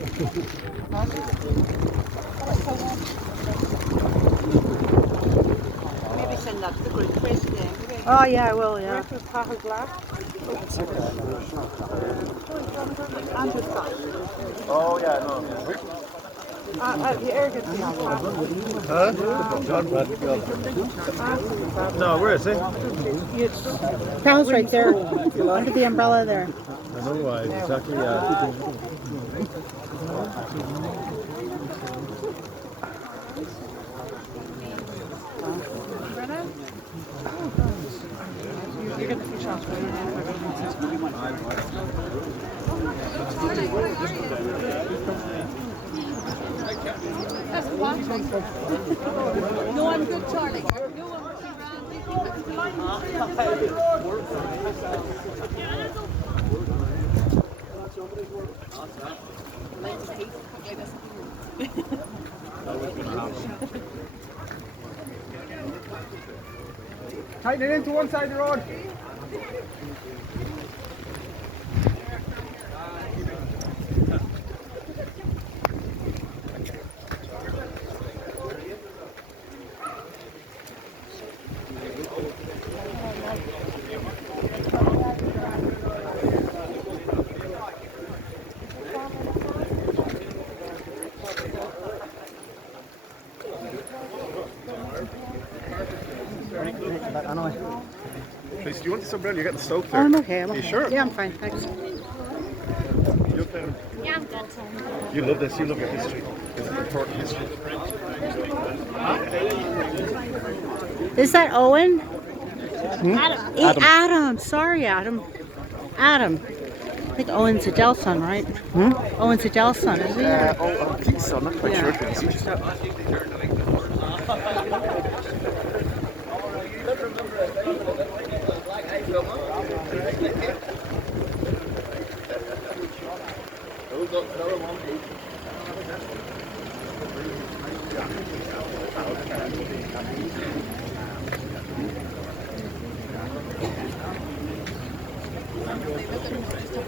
Maybe send that to the group page today. Oh yeah, I will, yeah. Oh yeah, no. No, where is it? That was right there, under the umbrella there. I know why, exactly, yeah. You get the few shots, No, I'm good, Charlie. Tighten it into one side of the road. Tracy, do you want this umbrella? You're getting soaked there. I'm okay, I'm okay. Are you sure? Yeah, I'm fine, thanks. You okay? Yeah, I'm good. You love this, you love your history. This is important history. Is that Owen? Adam. Adam. Sorry, Adam. Adam. I think Owen's Adele's son, right? Owen's Adele's son, is he? I think so, I'm not quite sure.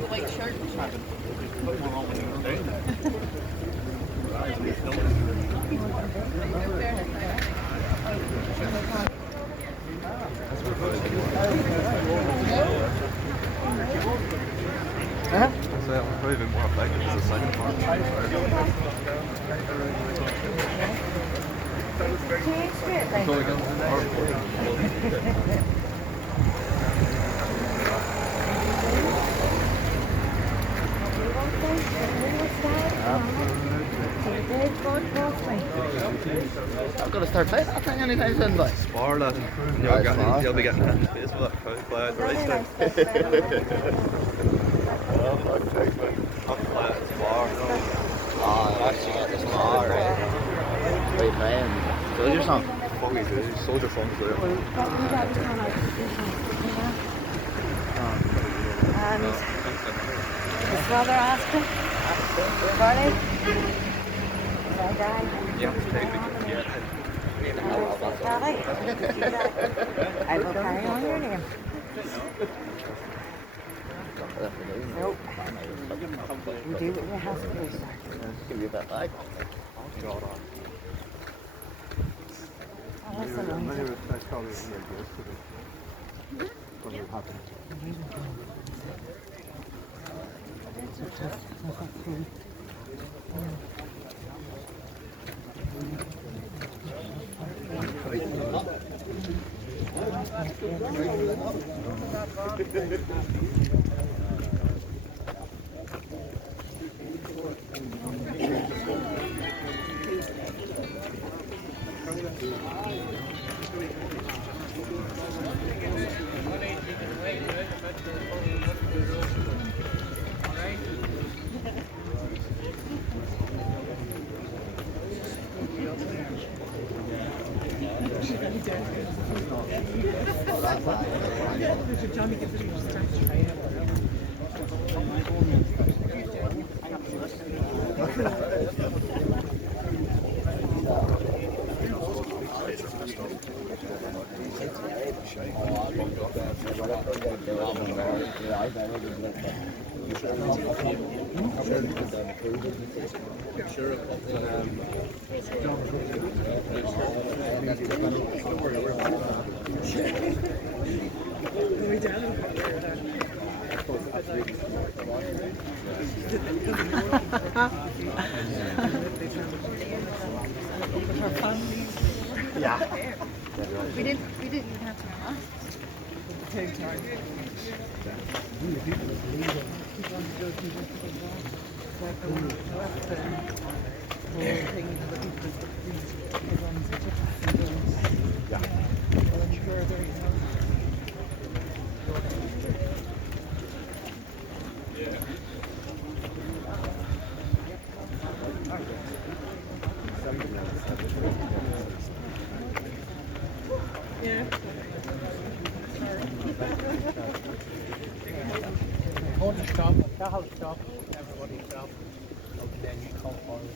White shirt. Probably a bit more effective as a second part. I've got to start playing that thing anytime soon, boy. Spar, lad. You'll be getting in space with that play at the race time. Oh, fuck, thanks, man. I'll play at Spar. Oh, I've actually got this car, right? What are you playing? Soldier song? What we do, soldier songs there. And his brother asked him, Charlie, is that guy? Yeah, technically, yeah. Charlie, I will carry on your name. Nope. You do what you have to do. Give you that bag. Oh, that's annoying. Yeah. We didn't even have to run. Hold the stop, Carol stop, everybody stop, and then you come forward.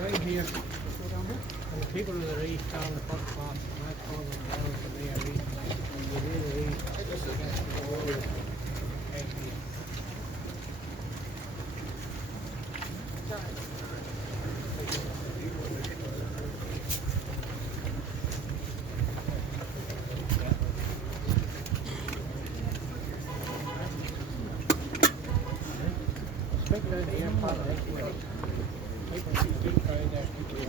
Right here, and the people of the east down the footpath, and I call them down to the east, and within the east, especially the airport, people keep trying to keep the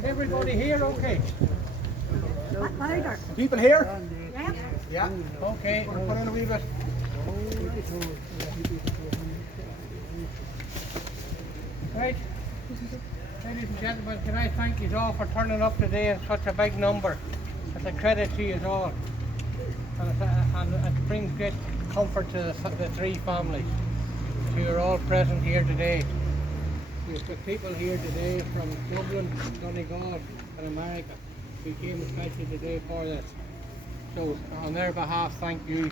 Is everybody here okay? People here? Yeah. Yeah. Okay, we'll put on a wee bit. Right. Ladies and gentlemen, can I thank you all for turning up today in such a big number. It's a credit to you all. And it brings great comfort to the three families. So you're all present here today. We've got people here today from Dublin, Donegal and America who came especially today for this. So on their behalf, thank you.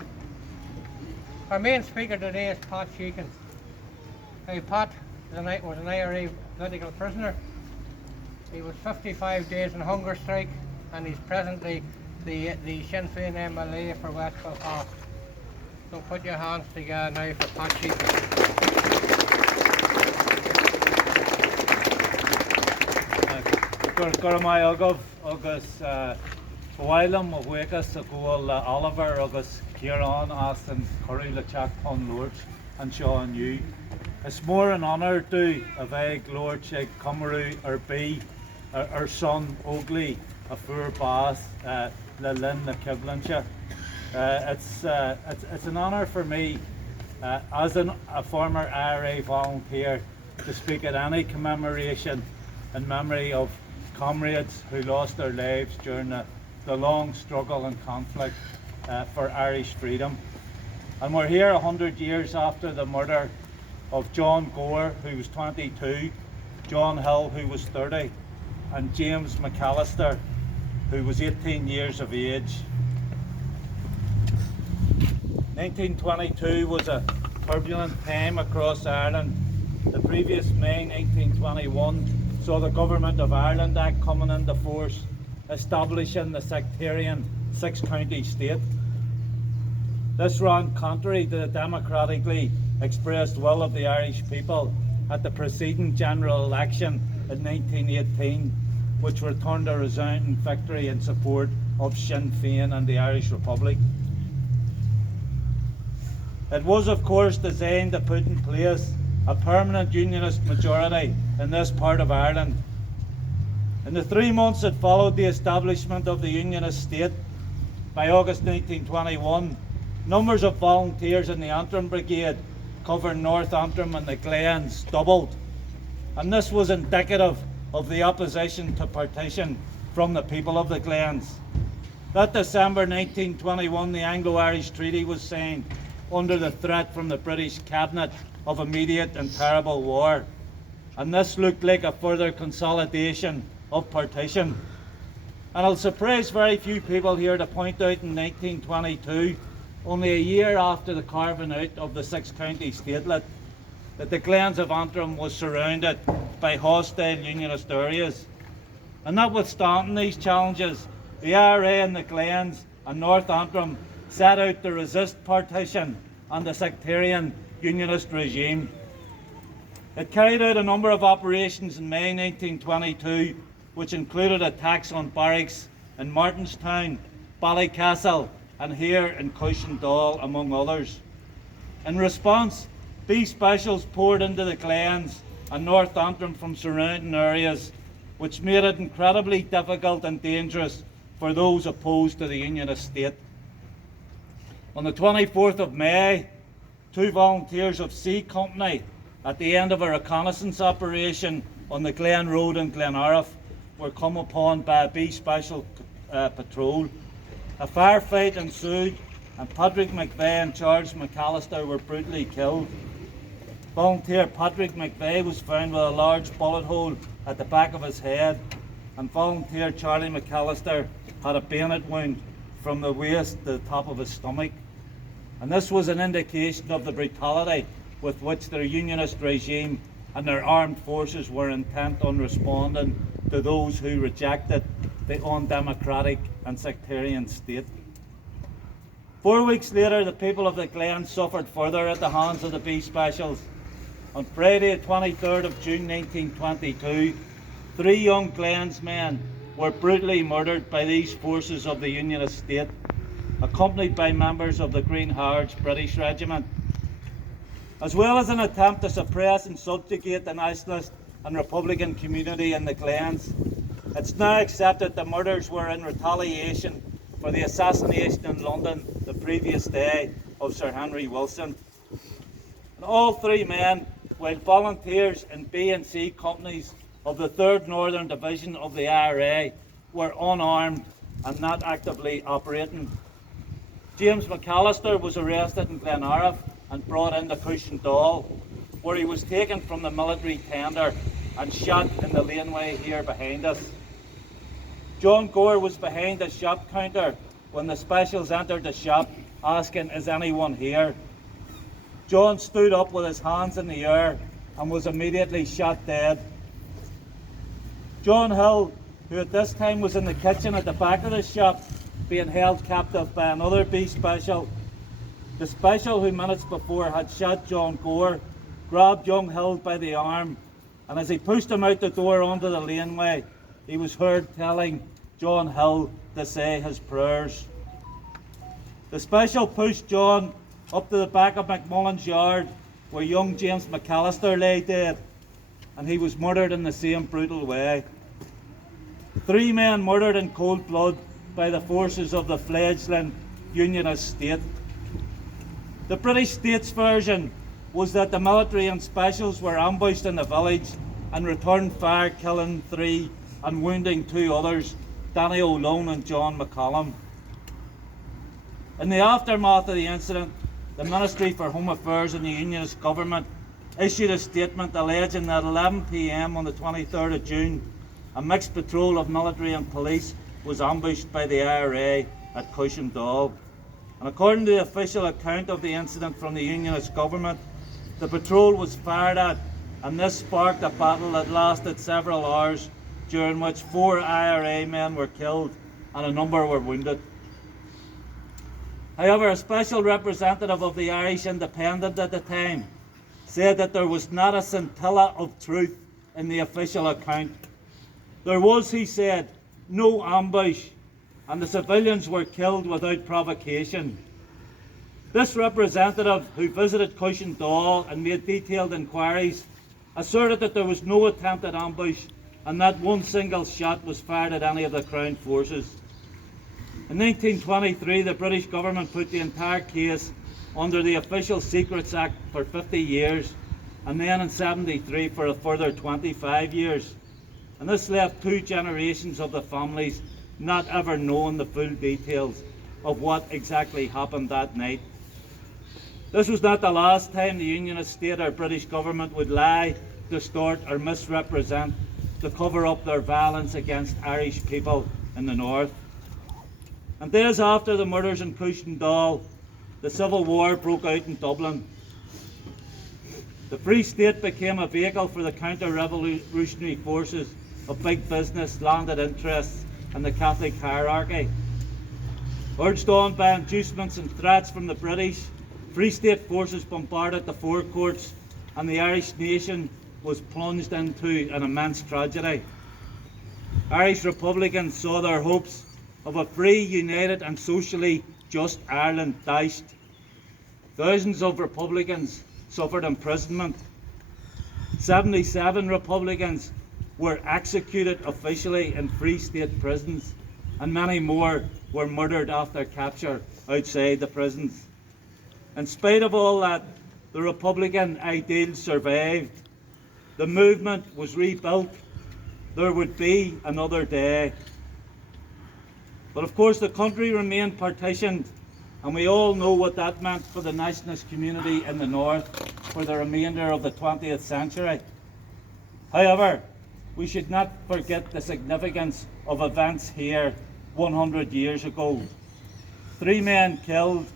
Our main speaker today is Pat Sheehan. Now Pat was an IRA political prisoner. He was 55 days in hunger strike and he's presently the Sinn Fein MLA for West Belfast. So put your hands together now for Pat Sheehan. Gormai agov agus bhailam a bhuigas a ghfuil Olibhear agus Ciarán as an choirí le teach pon Lord and seo an you. It's more an honour to a bheith Lord ag Cumrú ar bí ar son Oakley a fuair bás le linn na Kiblinse. It's an honour for me as a former IRA volunteer to speak at any commemoration in memory of comrades who lost their lives during the long struggle and conflict for Irish freedom. And we're here 100 years after the murder of John Gore, who was 22, John Hill, who was 30, and James McAllister, who was 18 years of age. 1922 was a turbulent time across Ireland. The previous May 1921 saw the Government of Ireland Act coming into force, establishing the sectarian six-county state. This ran contrary to the democratically expressed will of the Irish people at the preceding general election in 1918, which returned a resounding victory in support of Sinn Fein and the Irish Republic. It was, of course, designed to put in place a permanent unionist majority in this part of Ireland. In the 3 months that followed the establishment of the unionist state, by August 1921, numbers of volunteers in the Antrim Brigade covering North Antrim and the Glens doubled. And this was indicative of the opposition to partition from the people of the Glens. That December 1921, the Anglo-Irish Treaty was signed under the threat from the British Cabinet of immediate and terrible war. And this looked like a further consolidation of partition. And it'll surprise very few people here to point out in 1922, only a year after the carving out of the six-county statelet, that the Glens of Antrim was surrounded by hostile unionist areas. And notwithstanding these challenges, the IRA in the Glens and North Antrim set out to resist partition and the sectarian unionist regime. It carried out a number of operations in May 1922, which included attacks on barracks in Martinstown, Ballycastle and here in Cushendall, among others. In response, these specials poured into the Glens and North Antrim from surrounding areas, which made it incredibly difficult and dangerous for those opposed to the unionist state. On the 24th of May, 2 volunteers of C Company, at the end of a reconnaissance operation on the Glen Road in Glenariff, were come upon by a B Special patrol. A firefight ensued and Patrick McVeigh and Charles McAllister were brutally killed. Volunteer Patrick McVeigh was found with a large bullet hole at the back of his head, and volunteer Charlie McAllister had a bayonet wound from the waist to the top of his stomach. And this was an indication of the brutality with which the unionist regime and their armed forces were intent on responding to those who rejected the undemocratic and sectarian state. 4 weeks later, the people of the Glen suffered further at the hands of the B Specials. On Friday, the 23rd of June 1922, 3 young Glensmen were brutally murdered by these forces of the Unionist state, accompanied by members of the Green Hordes British Regiment. As well as an attempt to suppress and subjugate the nationalist and republican community in the Glens, it's now accepted the murders were in retaliation for the assassination in London the previous day of Sir Henry Wilson. And all 3 men, while volunteers in B and C companies of the 3rd Northern Division of the IRA, were unarmed and not actively operating. James McAllister was arrested in Glenariff and brought into Cushendall, where he was taken from the military tender and shot in the laneway here behind us. John Gore was behind the shop counter when the Specials entered the shop, asking, "Is anyone here?" John stood up with his hands in the air and was immediately shot dead. John Hill, who at this time was in the kitchen at the back of the shop, being held captive by another B Special. The Special who minutes before had shot John Gore, grabbed young Hill by the arm, and as he pushed him out the door onto the laneway, he was heard telling John Hill to say his prayers. The Special pushed John up to the back of MacMullin's yard, where young James McAllister lay dead, and he was murdered in the same brutal way. 3 men murdered in cold blood by the forces of the fledgling Unionist state. The British state's version was that the military and Specials were ambushed in the village and returned fire, killing 3 and wounding 2 others, Danny O'Lone and John McCollum. In the aftermath of the incident, the Ministry for Home Affairs in the Unionist government issued a statement alleging that at 11 p.m. on the 23rd of June, a mixed patrol of military and police was ambushed by the IRA at Cushendall. And according to the official account of the incident from the Unionist government, the patrol was fired at, and this sparked a battle that lasted several hours, during which 4 IRA men were killed and a number were wounded. However, a special representative of the Irish Independent at the time said that there was not a scintilla of truth in the official account. There was, he said, no ambush, and the civilians were killed without provocation. This representative, who visited Cushendall and made detailed inquiries, asserted that there was no attempted ambush and not one single shot was fired at any of the Crown forces. In 1923, the British government put the entire case under the Official Secrets Act for 50 years, and then in 1973 for a further 25 years. And this left 2 generations of the families not ever knowing the full details of what exactly happened that night. This was not the last time the Unionist state or British government would lie, distort or misrepresent to cover up their violence against Irish people in the north. And days after the murders in Cushendall, the Civil War broke out in Dublin. The Free State became a vehicle for the counter-revolutionary forces of big business, landed interests and the Catholic hierarchy. Urged on by inducements and threats from the British, Free State forces bombarded the forecourts and the Irish nation was plunged into an immense tragedy. Irish Republicans saw their hopes of a free, united and socially just Ireland dashed. Thousands of Republicans suffered imprisonment. 77 Republicans were executed officially in Free State prisons, and many more were murdered after capture outside the prisons. In spite of all that, the Republican ideal survived. The movement was rebuilt. There would be another day. But of course the country remained partitioned, and we all know what that meant for the nationalist community in the north for the remainder of the 20th century. However, we should not forget the significance of events here 100 years ago. 3 men killed,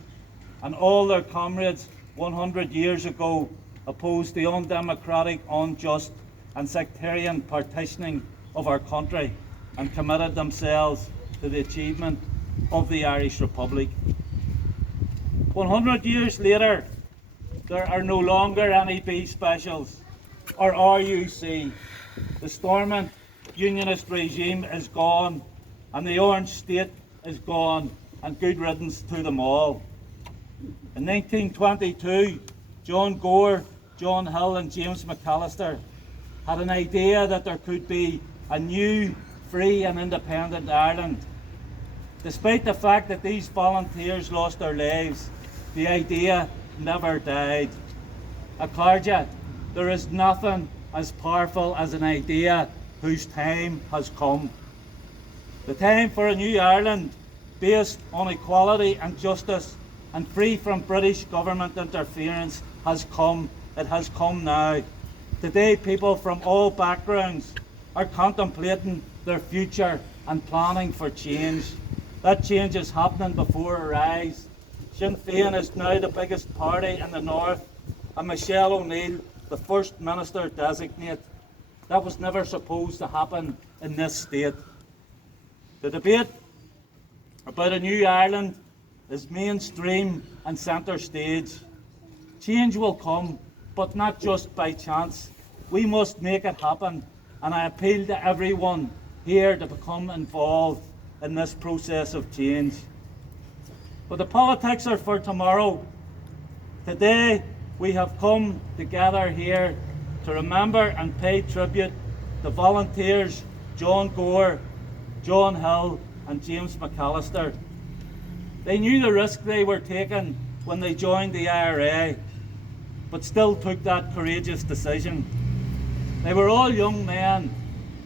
and all their comrades 100 years ago opposed the undemocratic, unjust and sectarian partitioning of our country and committed themselves to the achievement of the Irish Republic. 100 years later, there are no longer any B specials or RUC. The Stormont Unionist regime is gone and the Orange State is gone, and good riddance to them all. In 1922, John Gore, John Hill and James McAllister had an idea that there could be a new, free and independent Ireland. Despite the fact that these volunteers lost their lives, the idea never died. Aclarja, there is nothing as powerful as an idea whose time has come. The time for a new Ireland based on equality and justice and free from British government interference has come. It has come now. Today, people from all backgrounds are contemplating their future and planning for change. That change is happening before our eyes. Sinn Fein is now the biggest party in the north, and Michelle O'Neill, the First Minister designate. That was never supposed to happen in this state. The debate about a new Ireland is mainstream and centre stage. Change will come, but not just by chance. We must make it happen, and I appeal to everyone here to become involved in this process of change. But the politics are for tomorrow. Today we have come together here to remember and pay tribute to volunteers John Gore, John Hill and James McAllister. They knew the risk they were taking when they joined the IRA, but still took that courageous decision. They were all young men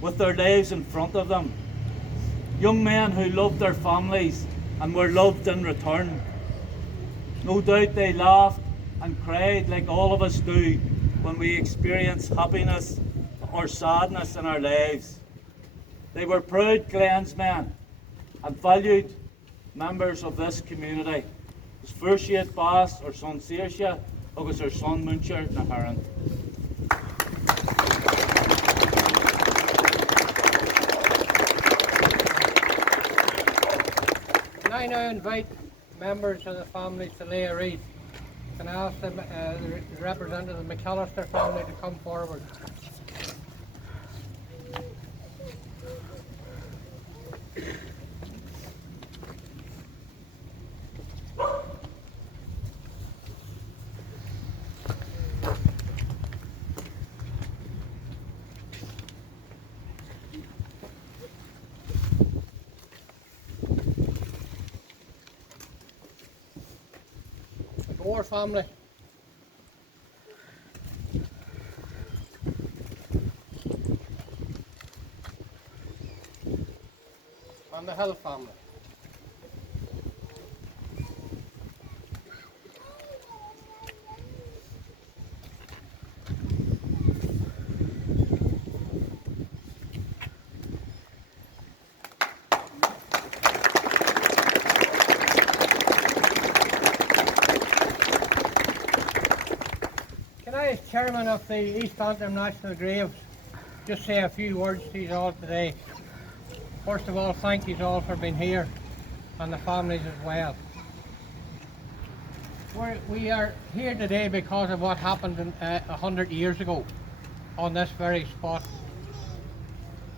with their lives in front of them. Young men who loved their families and were loved in return. No doubt they laughed and cried like all of us do when we experience happiness or sadness in our lives. They were proud clansmen and valued members of this community. As Fursiad Bass or Son Saoirse, agus ar Son Muncher na Haran. I now invite members of the families to lay a wreath. Can I ask the representative of the McAllister family to come forward? Gore family. And the Hill family. As chairman of the East Antrim National Graves, just say a few words to you all today. First of all, thank you all for being here, and the families as well. We are here today because of what happened 100 years ago on this very spot.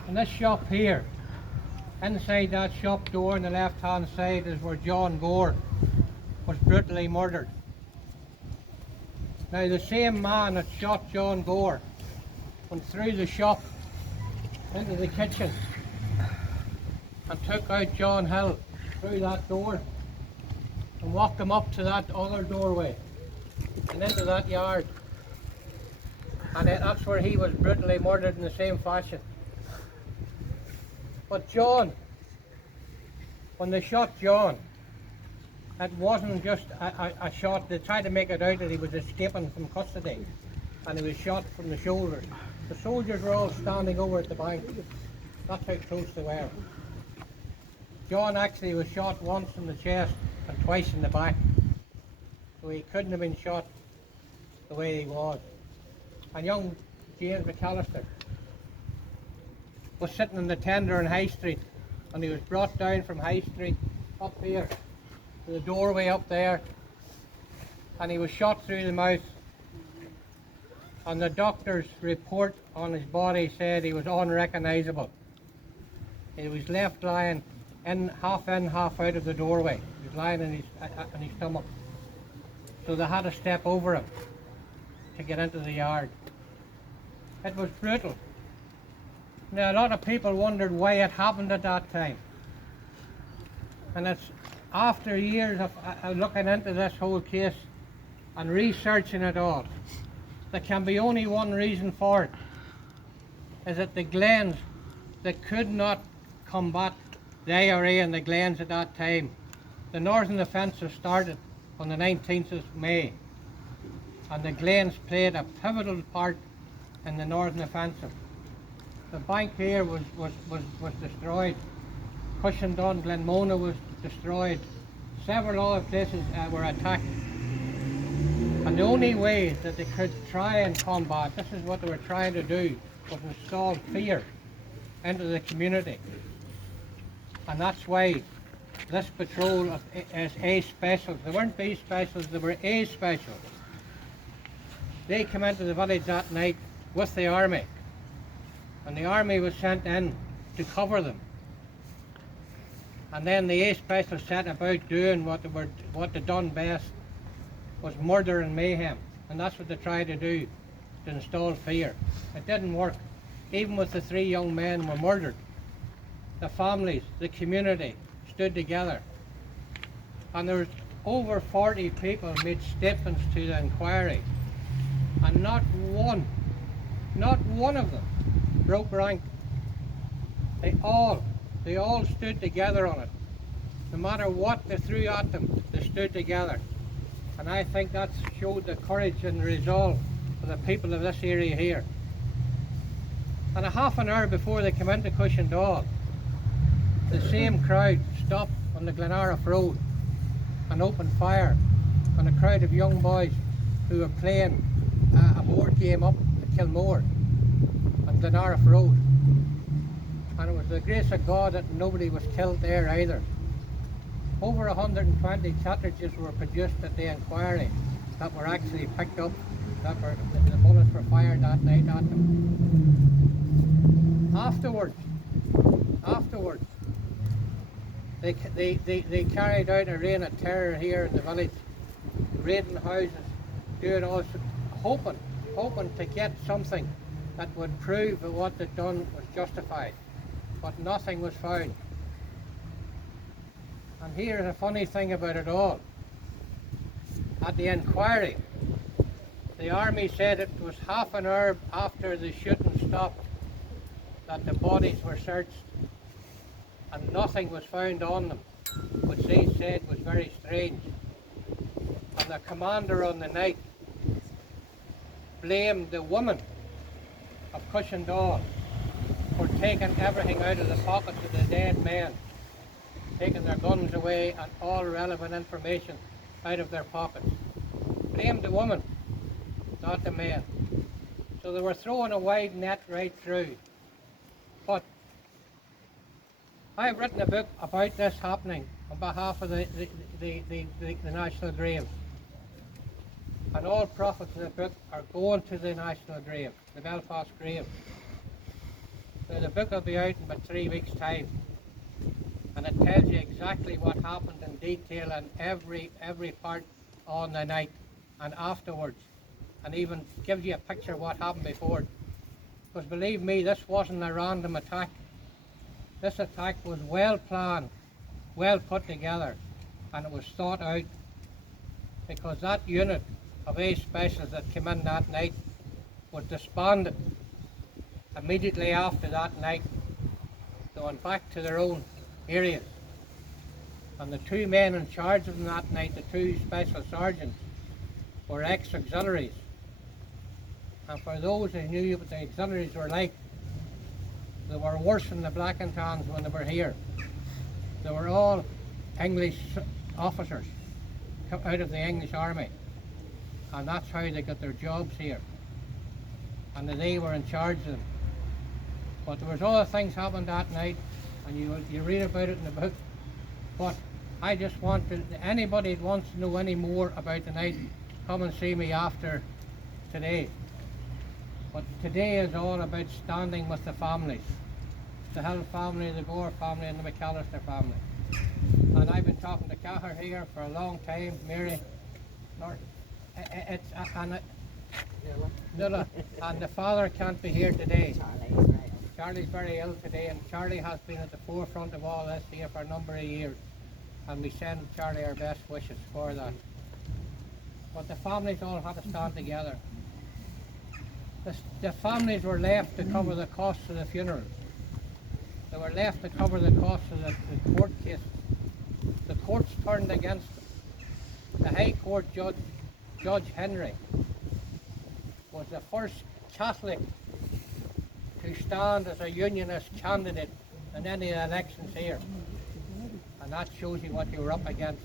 And this shop here, inside that shop door on the left hand side is where John Gore was brutally murdered. Now the same man that shot John Gore went through the shop into the kitchen and took out John Hill through that door and walked him up to that other doorway and into that yard. And that's where he was brutally murdered in the same fashion. But John, when they shot John, it wasn't just a shot. They tried to make it out that he was escaping from custody and he was shot from the shoulders. The soldiers were all standing over at the bank. That's how close they were. John actually was shot once in the chest and twice in the back. So he couldn't have been shot the way he was. And young James McAllister was sitting in the tender in High Street, and he was brought down from High Street up here to the doorway up there, and he was shot through the mouth. And the doctor's report on his body said he was unrecognisable. He was left lying half in, half out of the doorway. He was lying in his stomach. So they had to step over him to get into the yard. It was brutal. Now, a lot of people wondered why it happened at that time. And it's after years of looking into this whole case and researching it all, there can be only one reason for it, is that the Glens, they could not combat the IRA and the Glens at that time. The Northern Offensive started on the 19th of May, and the Glens played a pivotal part in the Northern Offensive. The bank here was destroyed. Cushendall, Glenmona was destroyed. Several other places were attacked. And the only way that they could try and combat, this is what they were trying to do, was install fear into the community. And that's why this patrol is A specials. They weren't B specials, they were A specials. They came into the village that night with the army, and the army was sent in to cover them. And then the A specials set about doing what they done best, was murder and mayhem. And that's what they tried to do, to install fear. It didn't work. Even with the 3 young men were murdered, the families, the community stood together. And there was over 40 people made statements to the inquiry, and not one of them broke rank. They all stood together on it. No matter what they threw at them, they stood together. And I think that showed the courage and the resolve of the people of this area here. And a half an hour before they came into Cushendall, the same crowd stopped on the Glenariff Road and opened fire on a crowd of young boys who were playing a board game up at Kilmore on Glenariff Road. And it was the grace of God that nobody was killed there either. Over 120 cartridges were produced at the inquiry that were actually picked up, that were, the bullets were fired that night at them. Afterwards, they carried out a reign of terror here in the village, raiding houses, doing all, hoping to get something that would prove that what they'd done was justified. But nothing was found. And here's a funny thing about it all. At the inquiry, the army said it was half an hour after the shooting stopped that the bodies were searched, and nothing was found on them, which they said was very strange. And the commander on the night blamed the women of Cushendall for taking everything out of the pockets of the dead men, taking their guns away and all relevant information out of their pockets. Blamed the women, not the men. So they were throwing a wide net right through. But I have written a book about this happening on behalf of the National Grave. And all profits of the book are going to the National Grave, the Belfast Grave. So the book will be out in about 3 weeks' time. And it tells you exactly what happened in detail and every part on the night and afterwards. And even gives you a picture of what happened before. Because believe me, this wasn't a random attack. This attack was well planned, well put together, and it was thought out, because that unit of A specials that came in that night was disbanded immediately after that night. They went back to their own areas. And the 2 men in charge of them that night, the 2 special sergeants, were ex-auxiliaries. And for those who knew what the auxiliaries were like, they were worse than the Black and Tans when they were here. They were all English officers out of the English Army. and that's how they got their jobs here. And they were in charge of them. But there was other things happened that night, and you read about it in the book. But I just want to, anybody that wants to know any more about the night, come and see me after today. But today is all about standing with the families. The Hill family, the Gore family and the McAllister family. And I've been talking to Cahir here for a long time, Mary. And the father can't be here today. Charlie's very ill today, and Charlie has been at the forefront of all this here for a number of years. And we send Charlie our best wishes for that. But the families all had to stand together. The families were left to cover the costs of the funeral. They were left to cover the costs of the court cases. The courts turned against them. The High Court Judge, Judge Henry, was the first Catholic to stand as a unionist candidate in any elections here. And that shows you what you were up against.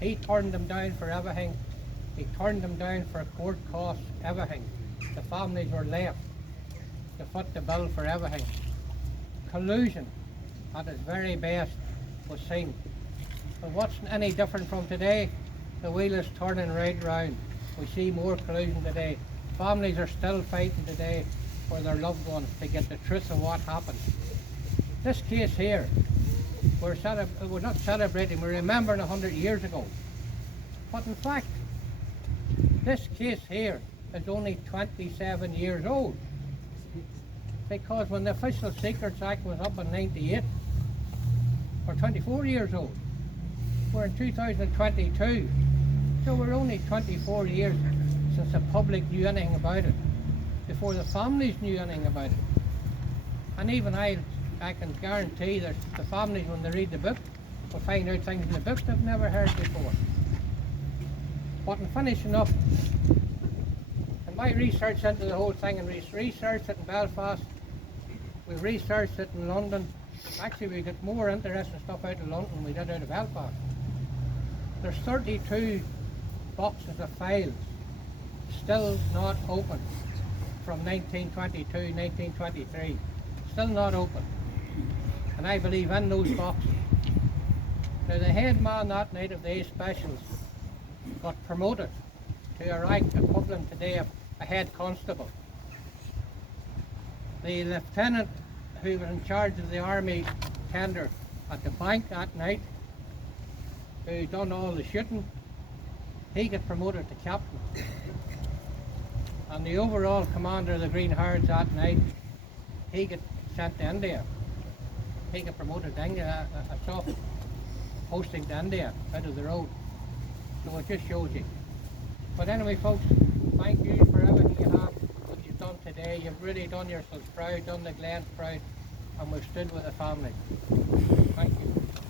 He turned them down for everything. He turned them down for court costs, everything. The families were left to foot the bill for everything. Collusion at its very best was seen. But what's any different from today? The wheel is turning right round. We see more collusion today. Families are still fighting today for their loved ones to get the truth of what happened. This case here, we're not celebrating, we're remembering 100 years ago. But in fact, this case here is only 27 years old. Because when the Official Secrets Act was up in 98, we're 24 years old. We're in 2022, so we're only 24 years since the public knew anything about it, before the families knew anything about it. And even I can guarantee that the families, when they read the book, will find out things in the books they've never heard before. But in finishing up, in my research into the whole thing, and we've researched it in Belfast, we've researched it in London. Actually, we got more interesting stuff out of London than we did out of Belfast. There's 32 boxes of files still not open from 1922, 1923. Still not open. And I believe in those boxes. Now, the head man that night of the A Specials got promoted to a rank equivalent today of a head constable. The lieutenant who was in charge of the army tender at the bank that night, who done all the shooting, he got promoted to captain. And the overall commander of the Green Hordes that night, he got sent to India. He got promoted to India, a soft posting to India, out of the road. So it just shows you. But anyway, folks, thank you for everything you have, what you've done today. You've really done yourselves proud, done the Glens proud, and we've stood with the family. Thank you.